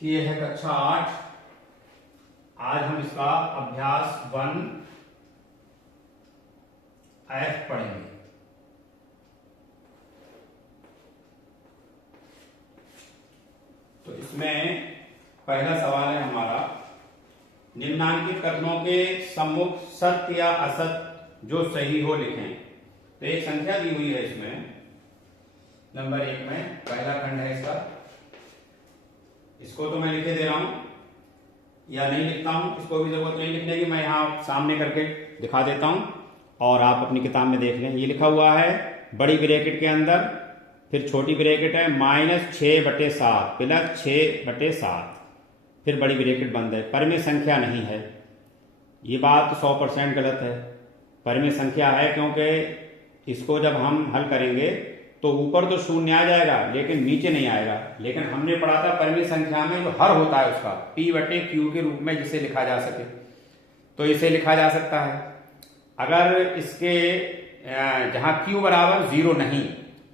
कि यह है कक्षा 8। आज हम इसका अभ्यास 1F पढ़ेंगे। तो इसमें पहला सवाल है हमारा, निम्नांकित कथनों के सम्मुख सत्य या असत्य जो सही हो लिखें। तो एक संख्या दी हुई है इसमें नंबर 1 में, पहला खंड है इसका। इसको तो मैं लिखे दे रहा हूं या नहीं लिखता हूं, इसको भी जरूरत नहीं लिखने की, मैं यहां सामने करके दिखा देता हूं और आप अपनी किताब में देख लें। ये लिखा हुआ है बड़ी ब्रैकेट के अंदर, फिर छोटी ब्रैकेट है -6/7 प्लस 6/7, फिर बड़ी ब्रैकेट बंद है। परिमेय संख्या नहीं है। ये बात 100% गलत है। परिमेय संख्या है क्योंकि इसको जब हम हल करेंगे तो ऊपर तो शून्य आ जाएगा लेकिन नीचे नहीं आएगा। लेकिन हमने पढ़ा था परिमेय संख्या में जो हर होता है उसका P/Q के रूप में जिसे लिखा जा सके, तो इसे लिखा जा सकता है। अगर इसके जहां Q बराबर 0 नहीं,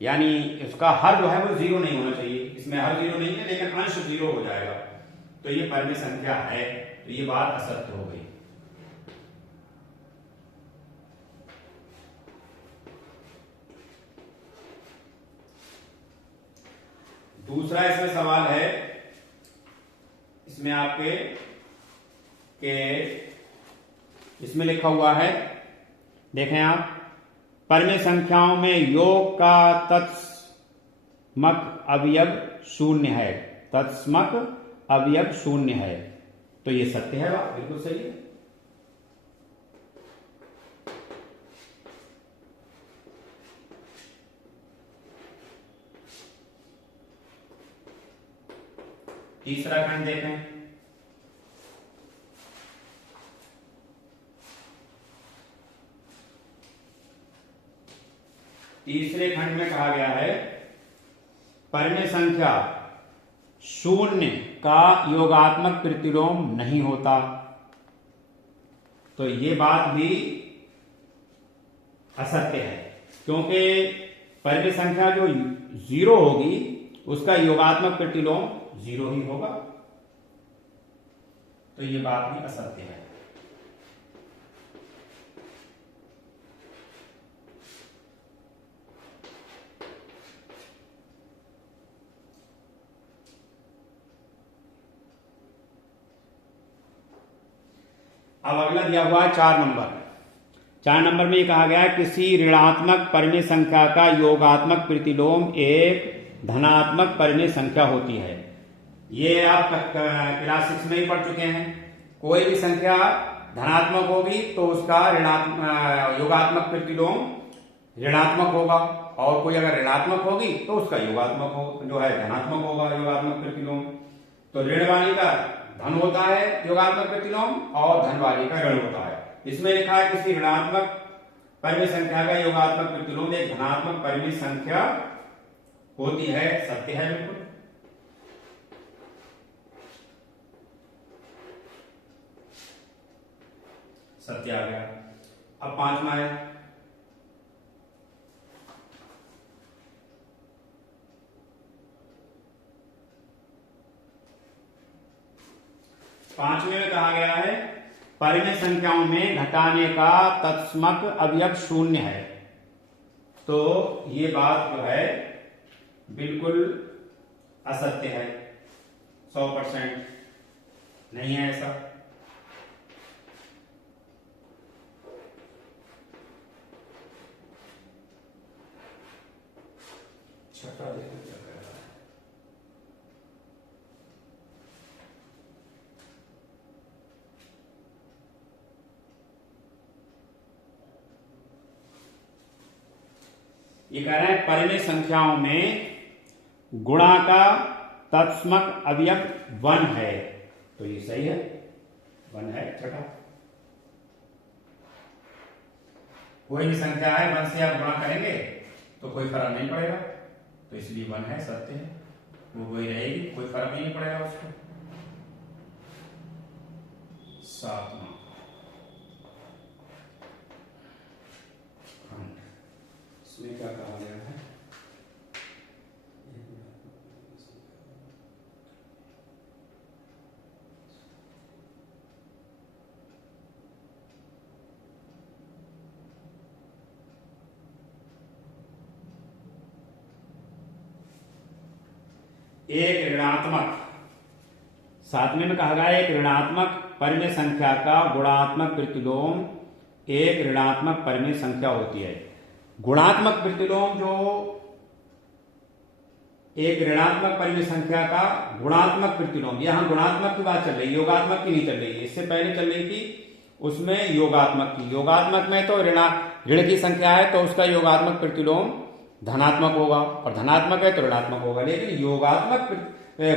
यानी इसका हर जो है वो 0 नहीं होना चाहिए। इसमें हर 0 नहीं है लेकिन अंश 0 हो जाएगा, तो ये परिमेय संख्या है। तो ये बात असत्य हो गई। दूसरा इसमें सवाल है, इसमें आपके के इसमें लिखा हुआ है, देखें आप, परिमेय संख्याओं में योग का तत्समक अवयव 0 है। तत्समक अवयव 0 है, तो ये सत्य है, बात बिल्कुल सही है। तीसरा खंड देखें, तीसरे खंड में कहा गया है परिमेय संख्या 0 का योगात्मक प्रतिलोम नहीं होता। तो ये बात भी असत्य है क्योंकि परिमेय संख्या जो 0 होगी उसका योगात्मक प्रतिलोम 0 ही होगा। तो ये बात भी असत्य है। अब अगला दिया हुआ है 4 नंबर। 4 नंबर में ये कहा गया है किसी ऋणात्मक परिमेय संख्या का योगात्मक प्रतिलोम एक धनात्मक परिमेय संख्या होती है। ये आप क्लास 6 में ही पढ़ चुके हैं। कोई भी संख्या धनात्मक होगी तो उसका योगात्मक प्रतिलोम ऋणात्मक होगा, और कोई अगर ऋणात्मक होगी तो उसका योगात्मक जो है धनात्मक होगा योगात्मक प्रतिलोम। तो ऋण वाली का धन होता है योगात्मक प्रतिलोम और धन वाली का ऋण होता है। इसमें लिखा है किसी ऋणात्मक परिमेय संख्या का योगात्मक प्रतिलोम एक धनात्मक परिमेय संख्या होती है। सत्य है, बिल्कुल। सत्य आ गया। अब 5वां है, पांचवें में कहा गया है परिमेय संख्याओं में घटाने का तत्समक अवयव 0 है। तो ये बात जो है बिल्कुल असत्य है, 100% नहीं है ऐसा। छठा देखो क्या कह रहा है। ये कह रहे हैं परिमेय संख्याओं में गुणा का तत्समक अवयव 1 है। तो ये सही है, 1 है छठा। कोई भी संख्या है 1 से आप गुणा करेंगे तो कोई फर्क नहीं पड़ेगा, तो इसलिए 1 है, सत्य है, वो वही रहेगी, कोई फर्क नहीं पड़ेगा उसको। 7वां खंड, इसमें क्या कहा गया है, एक ऋणात्मक, सातवें में कहा गया एक ऋणात्मक परिमेय संख्या का गुणात्मक प्रतिलोम एक ऋणात्मक परिमेय संख्या होती है। गुणात्मक प्रतिलोम जो एक ऋणात्मक परिमेय संख्या का गुणात्मक प्रतिलोम, यहां गुणात्मक की बात चल रही है, योगात्मक की नहीं चल रही है। इससे पहले चल रही थी उसमें योगात्मक की। योगात्मक में तो ऋण की संख्या है तो उसका योगात्मक प्रतिलोम धनात्मक होगा, और धनात्मक है तो ऋणात्मक होगा। लेकिन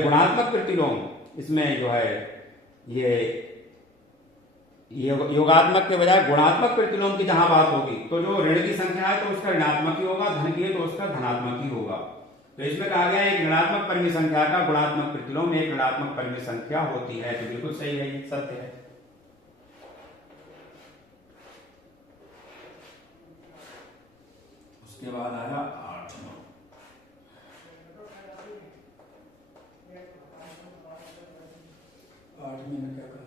गुणात्मक प्रतिलोम इसमें जो है ये योगात्मक के बजाय गुणात्मक प्रतिलोम की जहां बात होगी तो जो ऋण की संख्या है तो उसका ऋणात्मक ही होगा, धन की है तो उसका धनात्मक ही होगा। तो इसमें कहा गया एक ऋणात्मक परिमेय संख्या का गुणात्मक प्रतिलोम एक ऋणात्मक परिमेय संख्या होती है। तो बिल्कुल सही है, ये सत्य है। उसके बाद आया 8 में क्या कहा है?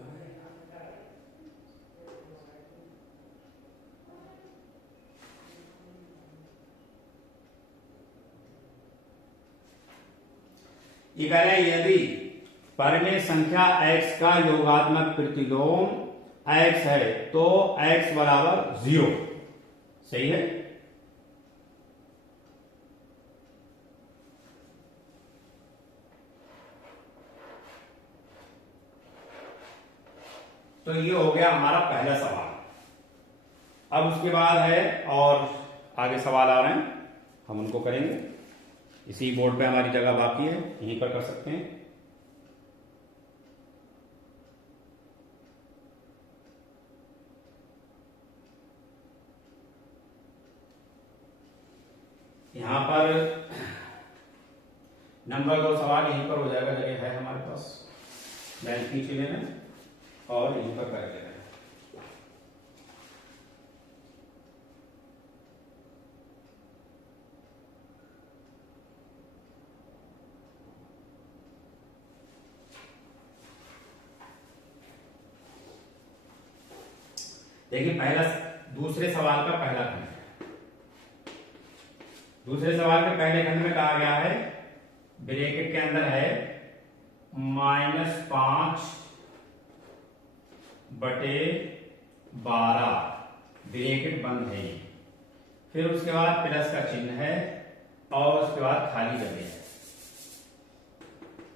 ये कह रहे हैं यदि परिमेय संख्या x का योगात्मक प्रतिलोम x है तो x बराबर 0। सही है। तो ये हो गया हमारा पहला सवाल। अब उसके बाद है और आगे सवाल आ रहे हैं, हम उनको करेंगे। इसी बोर्ड पे हमारी जगह बाकी है, यहीं पर कर सकते हैं। यहां पर नंबर 2 सवाल यहीं पर हो जाएगा, जगह है हमारे पास बेंच नीचे लेना और यहीं पर कर देना। देखिए पहला दूसरे सवाल का पहला खंड, दूसरे सवाल के पहले खंड में कहा गया है ब्रैकेट के अंदर है -5/12 ब्रैकेट बंद है। फिर उसके बाद प्लस का चिन्ह है और उसके बाद खाली जगह है,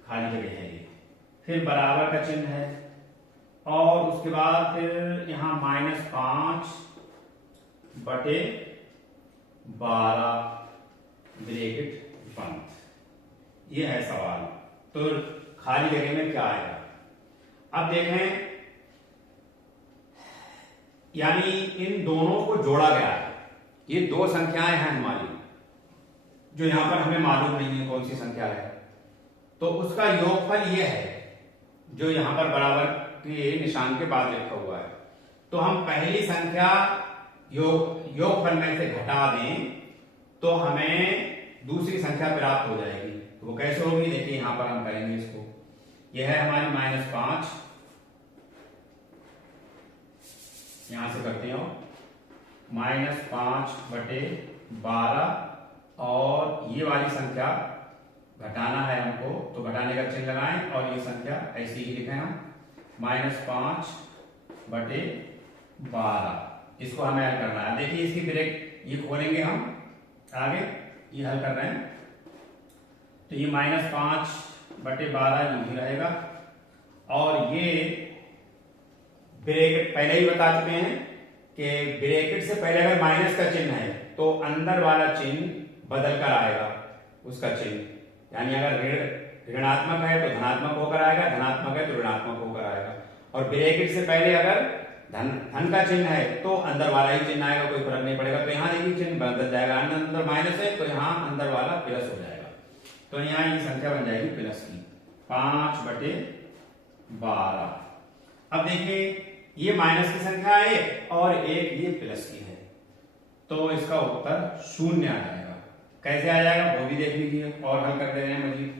खाली जगह है ये। फिर बराबर का चिन्ह है और उसके बाद फिर यहां -5/12 ब्रैकेट बंद। ये है सवाल। तो खाली जगह में क्या आएगा? अब देखें, यानी इन दोनों को जोड़ा गया है। ये दो संख्याएं हैं हमारी, जो यहां पर हमें मालूम नहीं है कौन सी संख्या है, तो उसका योगफल ये है जो यहां पर बराबर के निशान के बाद लिखा हुआ है। तो हम पहली संख्या योगफल में से घटा दें तो हमें दूसरी संख्या प्राप्त हो जाएगी। तो वो कैसे होगी? देखिए यहां पर हम करेंगे इसको। यह है हमारी -5, यहां से करते हो -5/12 और ये वाली संख्या घटाना है हमको, तो घटाने का चिन्ह लगाएं और ये संख्या ऐसी ही लिखें हम -5/12। इसको हमें हल करना है। देखिए इसकी ब्रैकेट ये खोलेंगे हम आगे, ये हल कर रहे हैं तो ये -5/12 यूं ही रहेगा। और ये ब्रैकेट पहले ही बता चुके हैं कि ब्रैकेट से पहले अगर माइनस का चिन्ह है तो अंदर वाला चिन्ह बदल कर आएगा उसका चिन्ह, यानी अगर ऋणात्मक है तो धनात्मक होकर आएगा, धनात्मक है तो ऋणात्मक होकर आएगा। और ब्रैकेट से पहले अगर धन का चिन्ह है तो अंदर वाला ही चिन्ह आएगा, कोई फर्क नहीं पड़ेगा। तो यहाँ देखिए चिन्ह बदल जाएगा, अंदर माइनस है तो यहाँ अंदर वाला प्लस हो जाएगा। तो यहाँ ये संख्या बन जाएगी प्लस की 5/12। अब देखिए ये माइनस की संख्या है और एक ये प्लस की है, तो इसका उत्तर 0 आ जाएगा। कैसे आ जाएगा वो भी देख लीजिए और हल कर दे रहे हैं मजीद।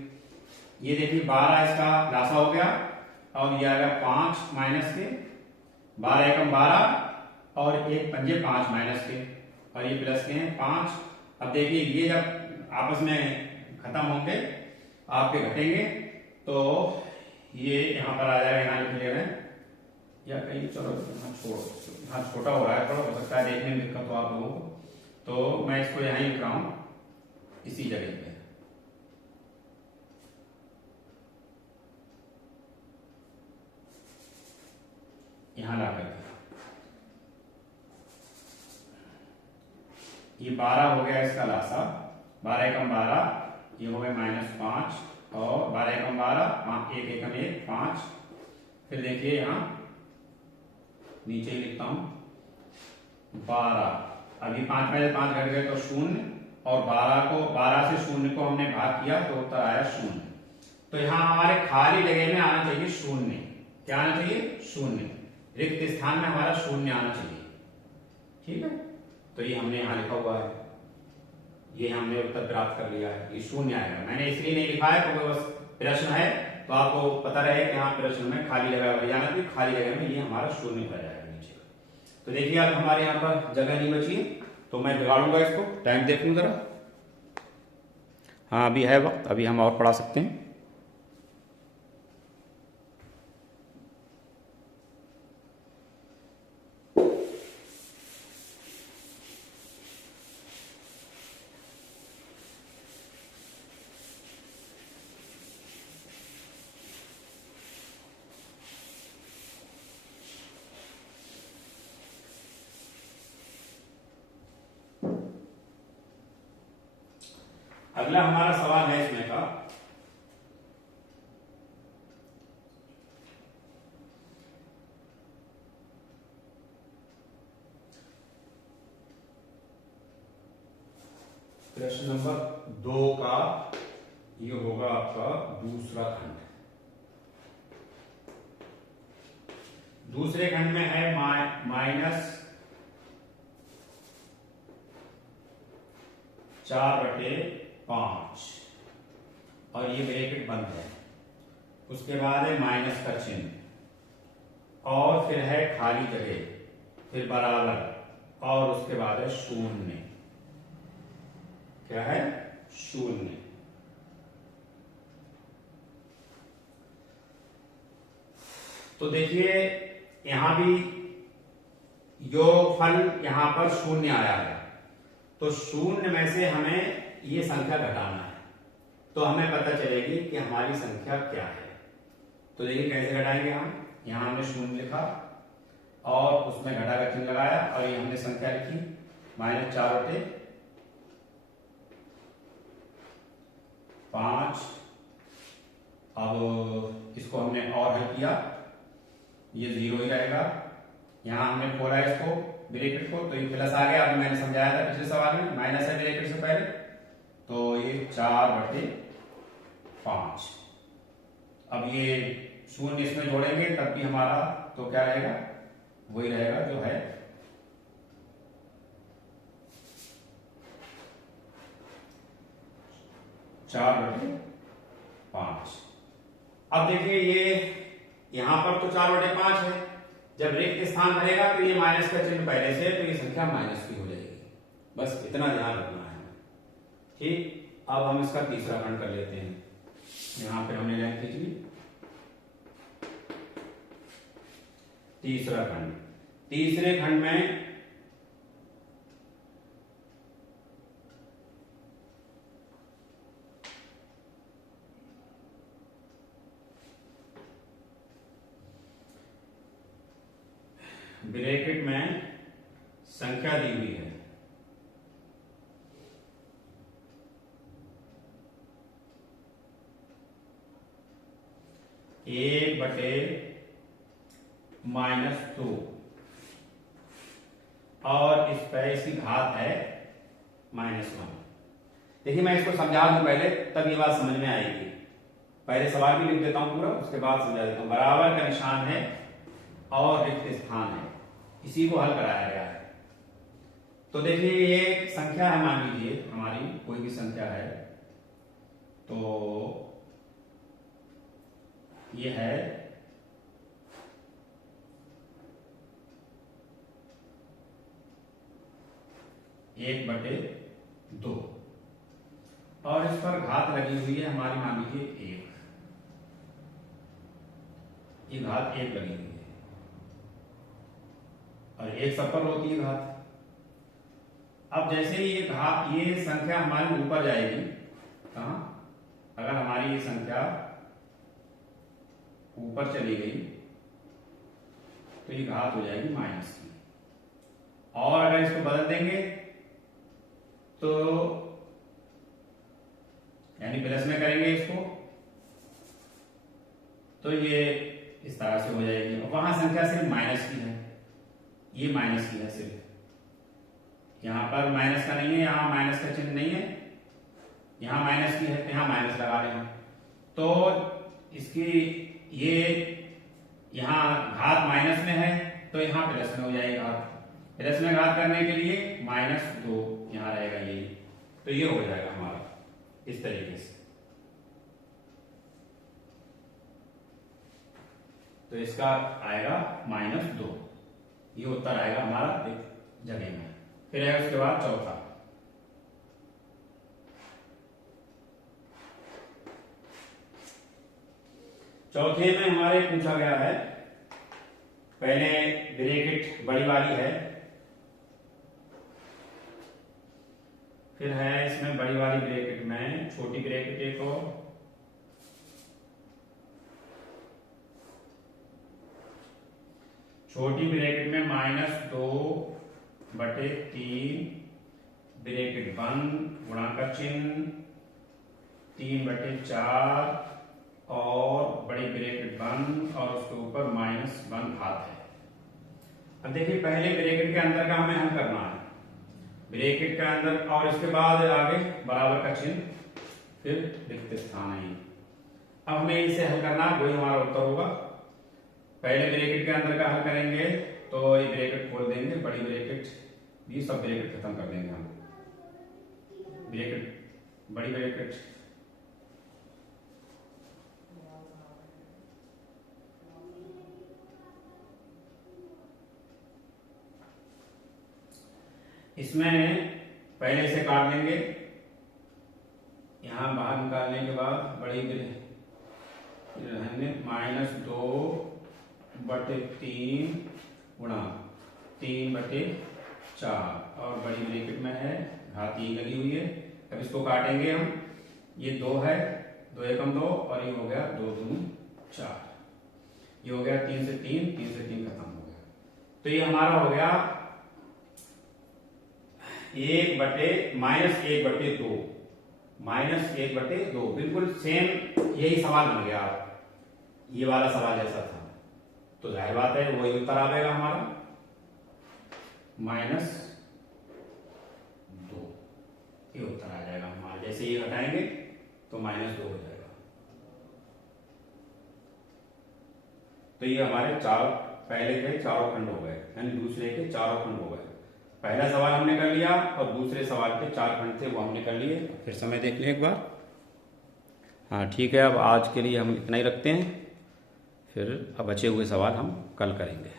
ये देखिए 12 इसका लासा हो गया और ये आएगा 5 माइनस के, 12 एकम 12 और 1 पंजे 5 माइनस के और ये प्लस के हैं 5। अब देखिए ये जब आपस में खत्म होंगे आपके घटेंगे तो ये यहाँ पर आ जाएगा, यहाँ लिख ले रहे हैं या कहीं, चलो यहाँ छोड़ो, यहाँ छोटा हो रहा है थोड़ा, हो सकता है देखने में दिक्कत हो आप लोगों को, तो मैं इसको यहाँ लिख रहा हूँ इसी जगह पे। यहाँ ला करके ये 12 हो गया इसका लासा, 12 एकम 12, ये हो गया -5 और 12 एकम 12, 1 एकम 1 5। फिर देखिए यहाँ नीचे लिखता हूं 12, अभी 5 में 5 घट गए तो 0, और 12 से 0 को हमने भाग किया तो उत्तर आया 0। तो यहाँ हमारे खाली जगह में आना चाहिए 0। क्या आना चाहिए? 0। रिक्त स्थान में हमारा 0 आना चाहिए। ठीक है, तो ये हमने यहाँ लिखा हुआ है, ये हमने उत्तर प्राप्त कर लिया है, ये 0 आएगा। मैंने इसलिए नहीं लिखा है क्योंकि बस प्रश्न है तो आपको पता रहे कि हाँ प्रश्न में खाली जगह भर जाना, तो खाली जगह में ये हमारा 0 भर जाएगा नीचे। तो देखिए अब हमारे यहाँ पर जगह नहीं बची है, तो मैं बिगाड़ूंगा इसको, टाइम देख लूँ जरा। हाँ अभी है वक्त, अभी हम और पढ़ा सकते हैं। अगला हमारा सवाल है इसमें का, प्रश्न नंबर 2 का ये होगा आपका दूसरा खंड। दूसरे खंड में है -4/5 और ये ब्रैकेट बंद है, उसके बाद है माइनस का चिन्ह और फिर है खाली जगह, फिर बराबर और उसके बाद है 0। क्या है? 0। तो देखिए यहां भी योगफल यहां पर 0 आया है, तो 0 में से हमें ये संख्या घटाना है, तो हमें पता चलेगी कि हमारी संख्या क्या है। तो देखिए कैसे घटाएंगे हम, यहां हमने 0 लिखा और उसमें घटा का चिन्ह लगाया और ये हमने संख्या लिखी -4/5। अब इसको हमने और हल किया, ये 0 ही रहेगा, यहां हमने खोला इसको ब्रैकेट को तो ये प्लस आ गया। अभी मैंने समझाया था पिछले सवाल में, माइनस है ब्रैकेट से पहले, तो ये 4/5। अब ये 0 इसमें जोड़ेंगे तब भी हमारा तो क्या रहेगा, वही रहेगा जो है 4/5। अब देखिए ये यहां पर तो 4/5 है, जब रिक्त स्थान भरेगा तो ये माइनस का चिन्ह पहले से, तो ये संख्या माइनस की हो जाएगी। बस इतना ध्यान रखना है। ठीक, अब हम इसका तीसरा खंड कर लेते हैं। यहां पे हमने लाइन खींच ली। तीसरा खंड, तीसरे खंड में ब्रैकेट में संख्या दी हुई है, (1/-2) और इस पे इसकी घात है -1। देखिए मैं इसको समझा दूं पहले, तब ये बात समझ में आएगी। पहले सवाल भी लिख देता हूं पूरा, उसके बाद समझा देता हूं। बराबर का निशान है और रिक्त स्थान है, इसी को हल कराया गया है। तो देखिए ये एक संख्या है, मान लीजिए हमारी कोई भी संख्या है, तो ये है 1/2। और इस पर घात लगी हुई है हमारी, मान लीजिए 1, ये घात 1 लगी हुई है और 1 सब पर होती है घात। अब जैसे ही ये संख्या हमारी ऊपर जाएगी, कहां, अगर हमारी ये संख्या ऊपर चली गई तो ये घात हो जाएगी माइनस की, और अगर इसको बदल देंगे तो यानी प्लस में करेंगे इसको तो ये इस तरह से हो जाएगी। और वहां संख्या सिर्फ माइनस की है, ये माइनस की है सिर्फ, यहां पर माइनस का नहीं है, यहां माइनस का चिन्ह नहीं है, यहां माइनस की है तो यहां माइनस लगा लेना। तो इसकी ये यहां घात माइनस में है तो यहां प्लस में हो जाएगी घात। प्लस में घात करने के लिए -2 यहां रहेगा, ये तो ये हो जाएगा हमारा इस तरीके से। तो इसका आएगा -2, ये उत्तर आएगा हमारा एक जगह में। फिर है उसके बाद चौथा, चौथे में हमारे पूछा गया है, पहले ब्रैकेट बड़ी वाली है, फिर है इसमें बड़ी वाली ब्रैकेट में छोटी ब्रैकेट एक और, छोटी ब्रैकेट में -2/3 ब्रैकेट बंद, गुणाकार चिन्ह 3/4 और बड़ी ब्रैकेट बंद और उसके ऊपर -1 घात है। अब देखिए पहले ब्रैकेट के अंदर का हमें हल करना है, ब्रैकेट के अंदर और इसके बाद आगे बराबर का चिन्ह, फिर रिक्त स्थान है। अब हमें इसे हल करना, वही हमारा उत्तर होगा। पहले ब्रैकेट के अंदर का हल करेंगे तो ये ब्रैकेट खोल देंगे, बड़ी ब्रैकेट भी सब ब्रैकेट खत्म कर देंगे हम, ब्रैकेट बड़ी ब्रैकेट इसमें पहले से काट लेंगे, यहां बाहर निकालने के बाद बड़ी रहेंगे -2/3 गुणा 3/4 और बड़ी ब्रैकेट में है घात ये लगी हुई है। अब इसको काटेंगे हम, ये 2 है, 2 एकम 2 और ये हो गया 2 दूनी 4, ये हो गया 3 से 3, 3 से 3 खत्म हो गया। तो ये हमारा हो गया -1/2, बिल्कुल सेम यही सवाल बन गया, ये वाला सवाल जैसा था। तो जाहिर बात है वही उत्तर आएगा हमारा -2, ये उत्तर आ जाएगा हमारा। जैसे ये घटाएंगे तो -2 हो जाएगा। तो ये हमारे पहले के चारों खंड हो गए, यानी दूसरे के चारों खंड हो गए। पहला सवाल हमने कर लिया और दूसरे सवाल के 4 खंड थे वो हमने कर लिए। फिर समय देख लें एक बार। हाँ ठीक है, अब आज के लिए हम इतना ही रखते हैं, फिर अब बचे हुए सवाल हम कल करेंगे।